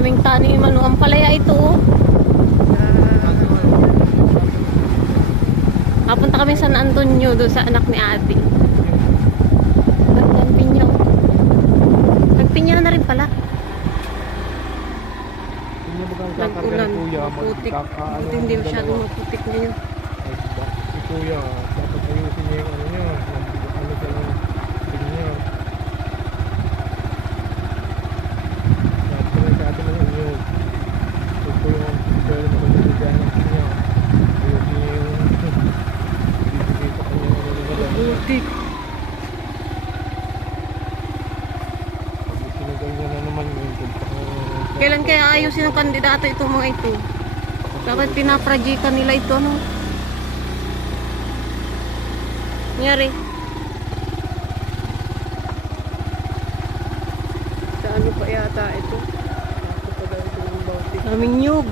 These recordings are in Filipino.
Daming taniman. Ang palaya ito. Oh. Papunta kami San Antonio doon sa anak ni ate. Gandang pinya. Nagpinya na rin pala. Nag-ulan. Maputik. Buti hindi masyadong maputik ngayon. Si kuya, dapat ayusin niya yung ano niya. Ano siya lang pinya. Dapat na sa atin ng inyo. Ito po yung pwede naman yung dyan ng pinya. Ayusin niya yung bibigay sa kanya ng ano nila. Maputik. Sinagal niya na naman yung Kailan kaya ayusin ng kandidato itong mga ito? Dapat pinaprajikan nila ito, ano? Nangyari? Sa ano pa yata ito? Ito pa daw ito ng bawti. Daming nyug.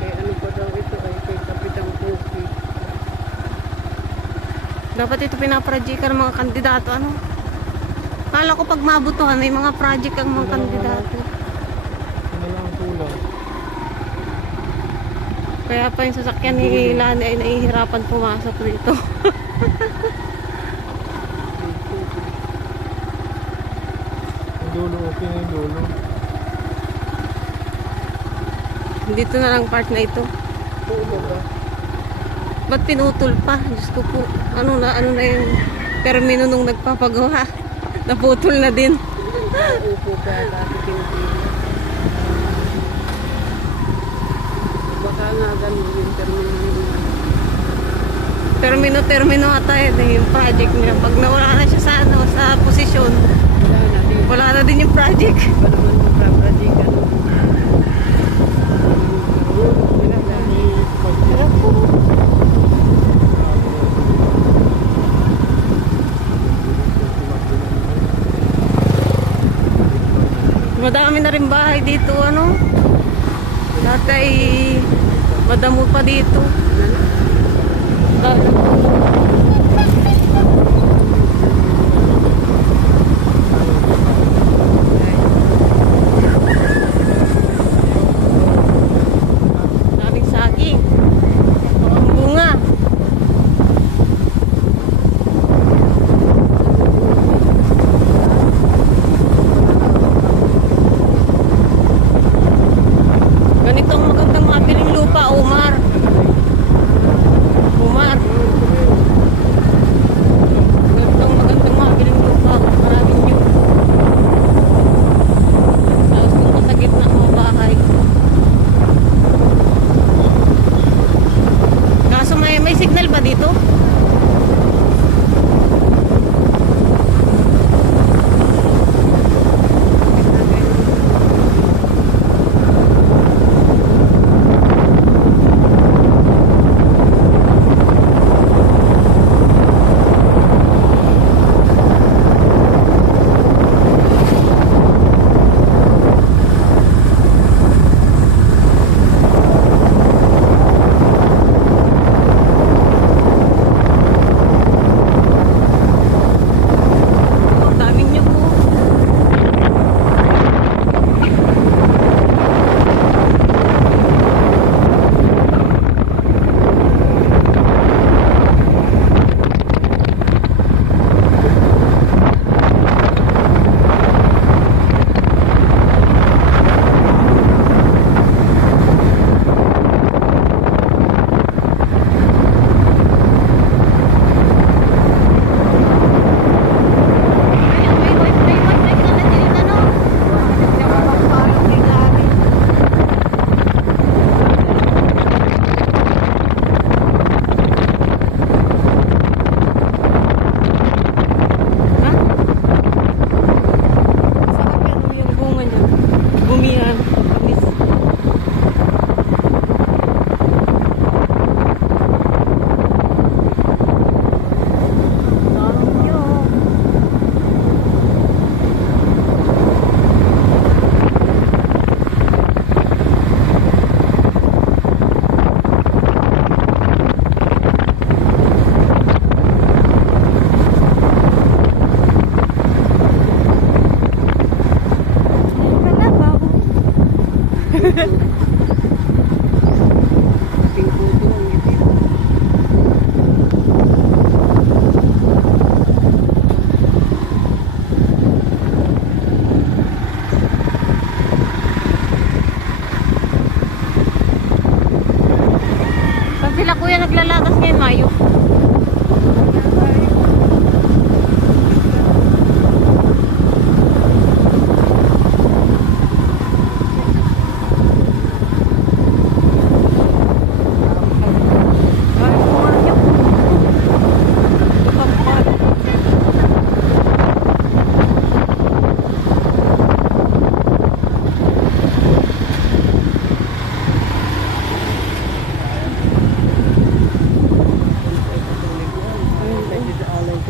Kaya ano pa daw ito ay kay Kapitang Cookie. Dapat ito pinaprajikan ng mga kandidato, ano? Kala ko pag mabutuhan, may mga project ang mga kandidato. Ano lang ang tulang. Kaya pa yung sasakyan ni Lani ay nahihirapan pumasok dito. Yung dulo, okay na yung dulo. Dito na lang part na ito. Pulo ba? Ba't pinutol pa? Diyos ko po. Ano na yung termino nung nagpapagawa? Naputol na din. Upo ka dati pinipili. Baka nga ganun yung Termino ata yung project niya. Pag nawala na siya sa, sa posisyon, wala na din yung project. Ba naman magpapradikan? Madami na rin bahay dito, ano? Dati ay madamo pa dito. Daming saging. Ang bunga. Ganitong magandang mabiling lupa, Omar.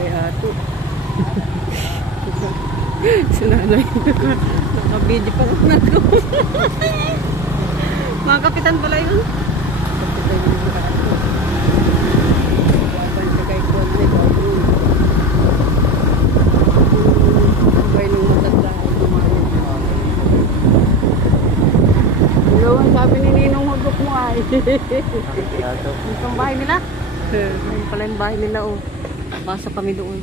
kay ato. Si nanay. Naka-video pa naman ako. Mga kapitan pala yun. Kapitay mo yung ato. Wapan siya kay Kwanle, bago. Sabay nung matanda ay dumayo. Hello, ang sabi ni Ninong hugok mo ay. Ito ang bahay nila. Ayun pala yung bahay nila oh. Pasa kami doon.